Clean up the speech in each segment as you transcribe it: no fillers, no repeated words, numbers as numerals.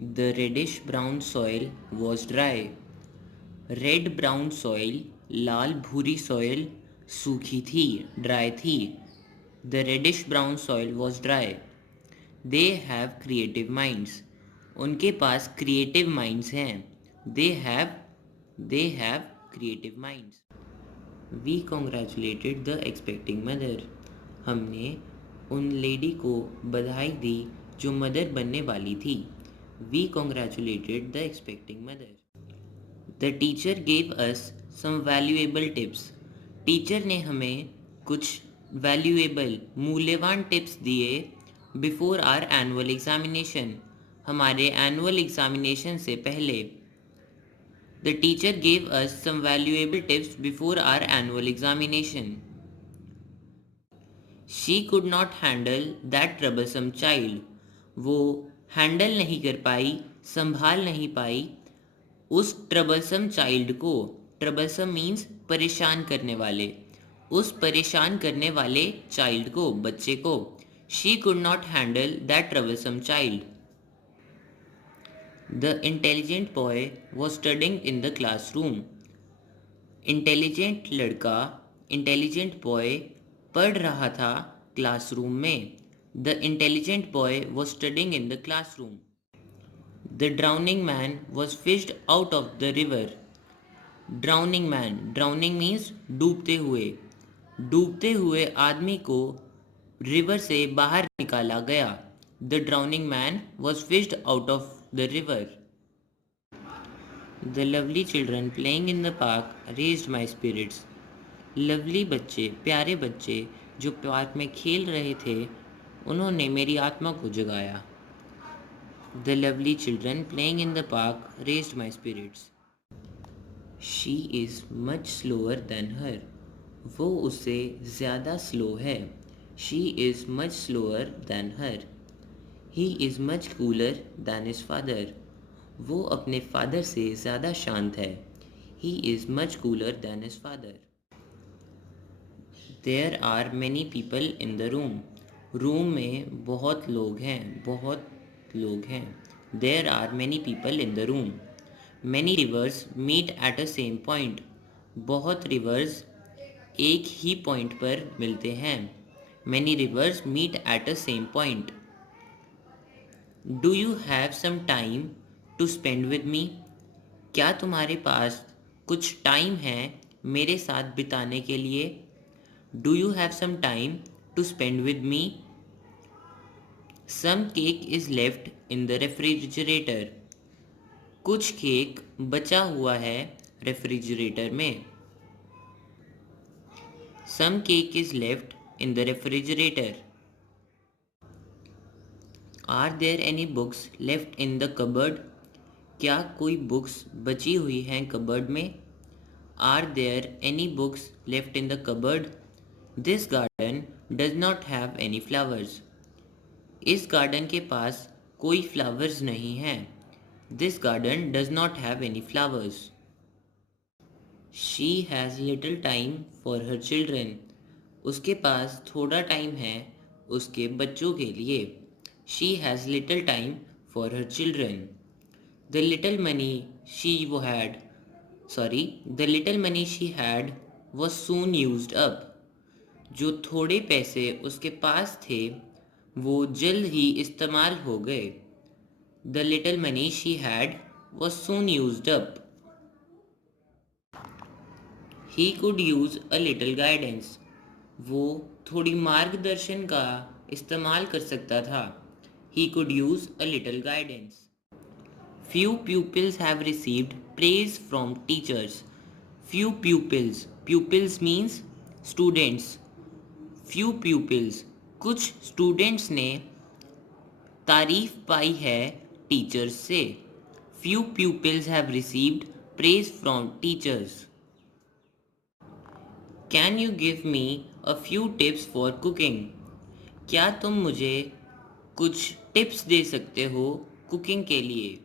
The reddish brown soil was dry. Red brown soil, लाल भूरी soil सूखी थी, ड्राई थी. The reddish brown soil was dry. They have creative minds. उनके पास क्रिएटिव माइंड्स हैं. They have creative minds. We congratulated the expecting mother. हमने उन लेडी को बधाई दी जो मदर बनने वाली थी. We congratulated the expecting mother. The teacher gave us some valuable tips. Teacher ने हमें कुछ वैल्यूएबल मूल्यवान टिप्स दिए बिफोर आर एनुअल एग्जामिनेशन. हमारे एनुअल एग्जामिनेशन से पहले. The teacher gave us some valuable tips before our annual examination. She could not handle that troublesome child. वो handle नहीं कर पाई, संभाल नहीं पाई उस ट्रबलसम चाइल्ड को. ट्रबलसम मीन्स परेशान करने वाले. उस परेशान करने वाले चाइल्ड को, बच्चे को. She could not handle that troublesome child. The intelligent boy was studying in the classroom. Intelligent लड़का, इंटेलिजेंट बॉय पढ़ रहा था क्लासरूम में. The intelligent boy was studying in the classroom. The drowning man was fished out of the river. Drowning man. Drowning means डूबते हुए. डूबते हुए आदमी को रिवर से बाहर निकाला गया. The drowning man was fished out of the river. The lovely children playing in the park raised my spirits. Lovely बच्चे, प्यारे बच्चे जो पार्क में खेल रहे थे, उन्होंने मेरी आत्मा को जगाया. The lovely children playing in the park raised my spirits. She is much slower than her. वो उससे ज़्यादा स्लो है. She is much slower than her. He is much cooler than his father. वो अपने फादर से ज़्यादा शांत है. He is much cooler than his father. There are many people in the room. Room में बहुत लोग हैं, बहुत लोग हैं. There are many people in the room. Many rivers meet at a same point. बहुत rivers एक ही पॉइंट पर मिलते हैं. Many rivers meet at a same point. Do you have some time to spend with me? क्या तुम्हारे पास कुछ time है मेरे साथ बिताने के लिए? Do you have some time to spend with me? Some cake is left in the refrigerator. कुछ केक बचा हुआ है रेफ्रिजरेटर में. Some cake is left in the refrigerator. Are there any books left in the cupboard? क्या कोई books बची हुई हैं कबर्ड में? Are there any books left in the cupboard? This garden does not have any flowers. इस garden के पास कोई flowers नहीं हैं. This garden does not have any flowers. She has little time for her children. उसके पास थोड़ा time है उसके बच्चों के लिए. She has little time for her children. The little money she had was soon used up. जो थोड़े पैसे उसके पास थे वो जल्द ही इस्तेमाल हो गए. The little money she had was soon used up. He could use a little guidance. वो थोड़ी मार्गदर्शन का इस्तेमाल कर सकता था. He could use a little guidance. Few pupils have received praise from teachers. Few pupils means students. Few pupils कुछ students ने तारीफ पाई है टीचर्स से. Few pupils have received praise from teachers. Can you give me a few tips for cooking? क्या तुम मुझे कुछ tips दे सकते हो कुकिंग के लिए?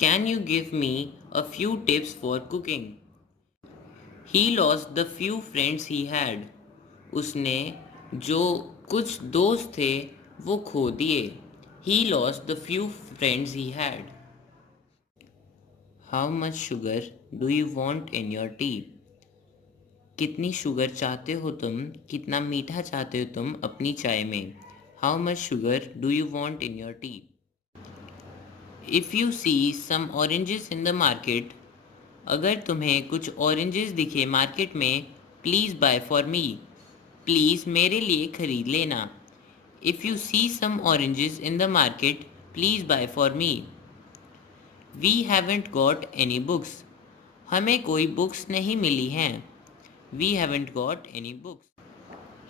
Can you give me a few tips for cooking? He lost the few friends he had. उसने जो कुछ दोस्त थे वो खो दिए. He lost the few friends he had. How much sugar do you want in your tea? कितनी sugar चाहते हो तुम, कितना मीठा चाहते हो तुम अपनी चाय में? How much sugar do you want in your tea? If you see some oranges in the market, अगर तुम्हें कुछ ऑरेंजेस दिखे मार्केट में, please buy for me, please मेरे लिए खरीद लेना. If you see some oranges in the market, please buy for me. We haven't got any books, हमें कोई बुक्स नहीं मिली हैं. We haven't got any books.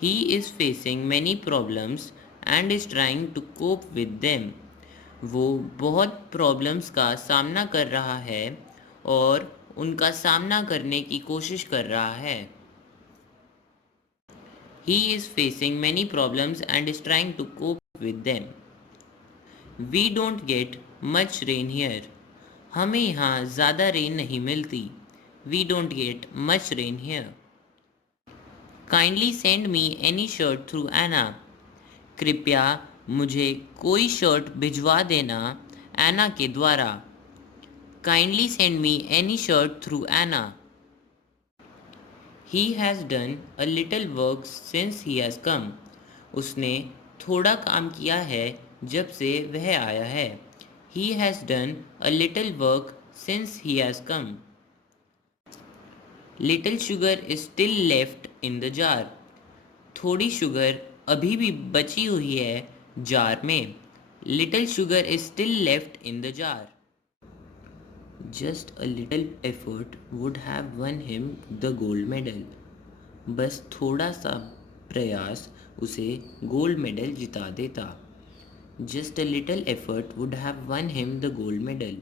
He is facing many problems and is trying to cope with them, वो बहुत problems का सामना कर रहा है और उनका सामना करने की कोशिश कर रहा है. He is facing many problems and is trying to cope with them. We don't get much rain here. हमें यहाँ ज़्यादा रेन नहीं मिलती. We don't get much rain here. Kindly send me any shirt through Anna. कृपया मुझे कोई shirt भिजवा देना एना के द्वारा. Kindly send me any shirt through Anna. He has done a little work since he has come. उसने थोड़ा काम किया है जब से वह आया है. He has done a little work since he has come. Little sugar is still left in the jar. थोड़ी शुगर अभी भी बची हुई है जार में. Little sugar is still left in the jar. Just a little effort would have won him the gold medal. बस थोड़ा सा प्रयास उसे गोल्ड मेडल जिता देता. Just a little effort would have won him the gold medal.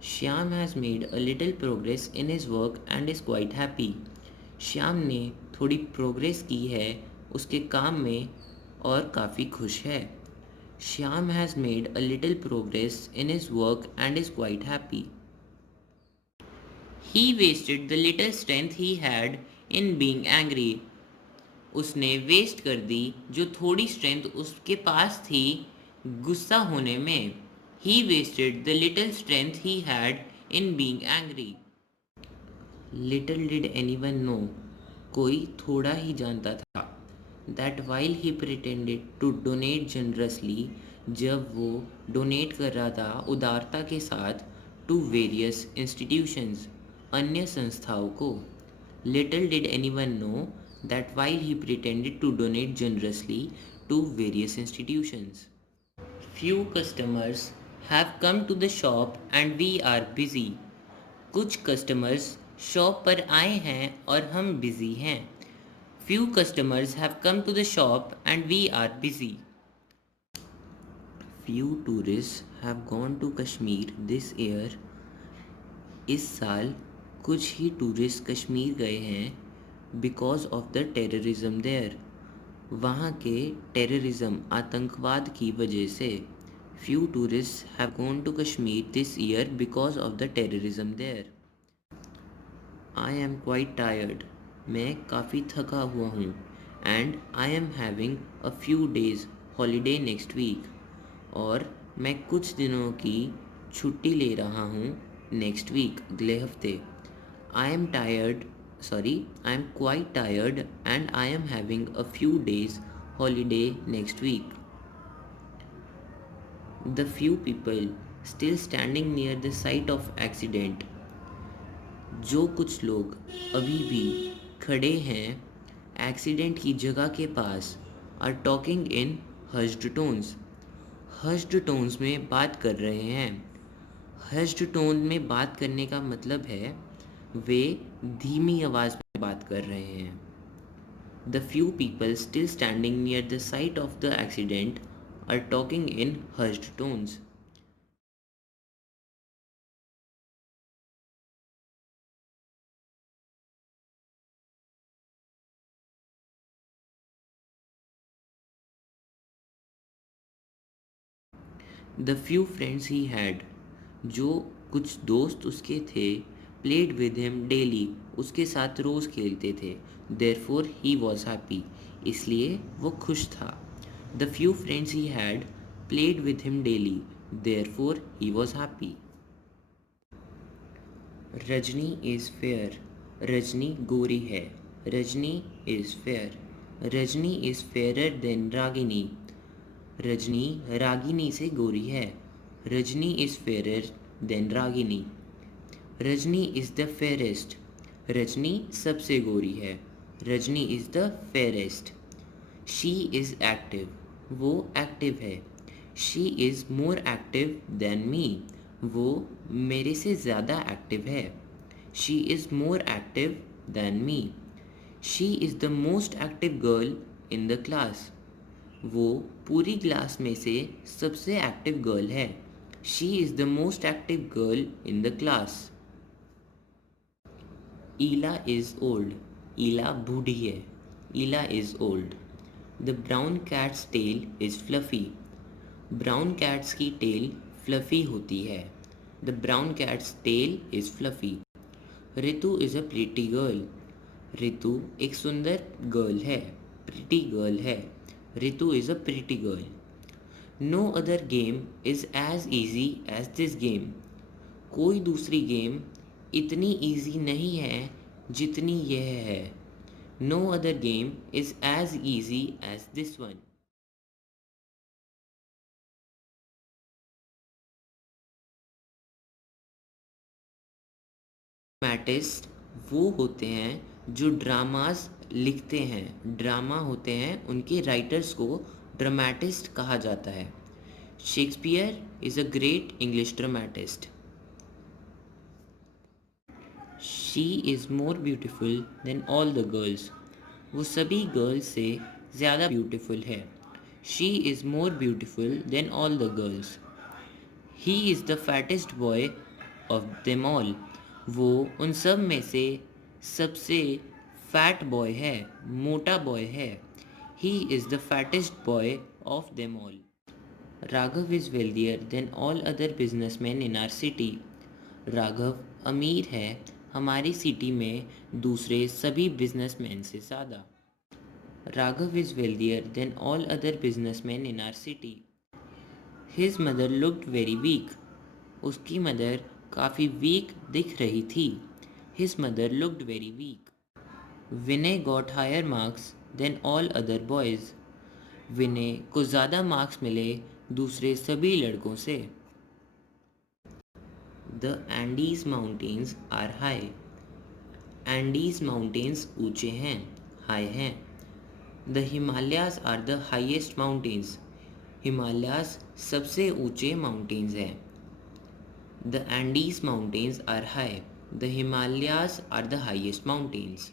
Shyam has made a little progress in his work and is quite happy. Shyam ने थोड़ी progress की है उसके काम में और काफ़ी खुश है. Shyam has made a little progress in his work and is quite happy. He wasted the little strength he had in being angry. उसने वेस्ट कर दी जो थोड़ी स्ट्रेंथ उसके पास थी गुस्सा होने में. He wasted the little strength he had in being angry. Little did anyone know, कोई थोड़ा ही जानता था, that while he pretended to donate generously, जब वो डोनेट कर रहा था उदारता के साथ to various institutions, अन्य संस्थाओं को. Little did anyone know that while he pretended to donate generously to various institutions. Few customers have come to the shop and we are busy. कुछ कस्टमर्स शॉप पर आए हैं और हम बिज़ी हैं. Few customers have come to the shop and we are busy. Few tourists have gone to Kashmir this year. इस साल कुछ ही टूरिस्ट कश्मीर गए हैं because of the terrorism there. वहाँ के टेररिज्म आतंकवाद की वजह से. Few tourists have gone to Kashmir this year because of the terrorism there. I am quite tired. मैं काफ़ी थका हुआ हूँ. And I am having a few days holiday next week. और मैं कुछ दिनों की छुट्टी ले रहा हूँ next week, अगले हफ्ते. I am quite tired and I am having a few days holiday next week. The few people still standing near the site of accident. जो कुछ लोग अभी भी खड़े हैं एक्सीडेंट की जगह के पास are talking in hushed tones. Hushed tones में बात कर रहे हैं. हस्ड टोन में बात करने का मतलब है वे धीमी आवाज़ में बात कर रहे हैं. The few people still standing near the site of the accident are talking in hushed tones. The few friends he had, जो कुछ दोस्त उसके थे, प्लेड विद हिम डेली, उसके साथ रोज़ खेलते थे. देयरफॉर ही वॉज हैप्पी, इसलिए वो खुश था. The few friends he had played with him daily. Therefore, he was happy. Rajni is fair. Rajni गोरी है. Rajni is fair. Rajni is fairer then Ragini. Rajni Ragini से गोरी है. Rajni is fairer then Ragini. Rajni is the fairest. Rajni सबसे गोरी है. Rajni is the fairest. She is active. वो active है. She is more active than मी. वो मेरे से ज़्यादा एक्टिव है. She is more active than me. She is the most active girl in the class. वो पूरी क्लास में से सबसे एक्टिव गर्ल है. She is the most active girl in the class. Ila is old. Ila बूढ़ी है. Ila is old. The brown cat's tail is fluffy. Brown cat's की tail fluffy होती है. The brown cat's tail is fluffy. Ritu is a pretty girl. Ritu एक सुंदर girl है. Pretty girl है. Ritu is a pretty girl. No other game is as easy as this game. कोई दूसरी game इतनी ईजी नहीं है जितनी यह है. No other game is as easy as this one. Dramatist वो होते हैं जो ड्रामास लिखते हैं. ड्रामा होते हैं उनके राइटर्स को ड्रामेटिस्ट कहा जाता है. Shakespeare is a great English dramatist. She is more beautiful than all the girls. वो सभी गर्ल्स से ज़्यादा ब्यूटिफुल है. She is more beautiful than all the girls. He is the fattest boy of them all. वो उन सब में से सबसे फैट बॉय है. मोटा बॉय है. He is the fattest boy of them all. Raghav is wealthier than all other businessman in our city. Raghav अमीर है हमारी सिटी में दूसरे सभी बिजनेसमैन से ज़्यादा. Raghav is wealthier than all other businessman in our city. His mother looked very weak. उसकी mother काफ़ी वीक दिख रही थी. His mother looked very weak. Vinay got higher marks than all other boys. Vinay को ज़्यादा मार्क्स मिले दूसरे सभी लड़कों से. The Andes mountains are high. Andes mountains ऊंचे हैं. हाई हैं. The Himalayas are the highest mountains. Himalayas सबसे ऊंचे माउंटेन्स हैं. The Andes mountains are high. The Himalayas are the highest mountains.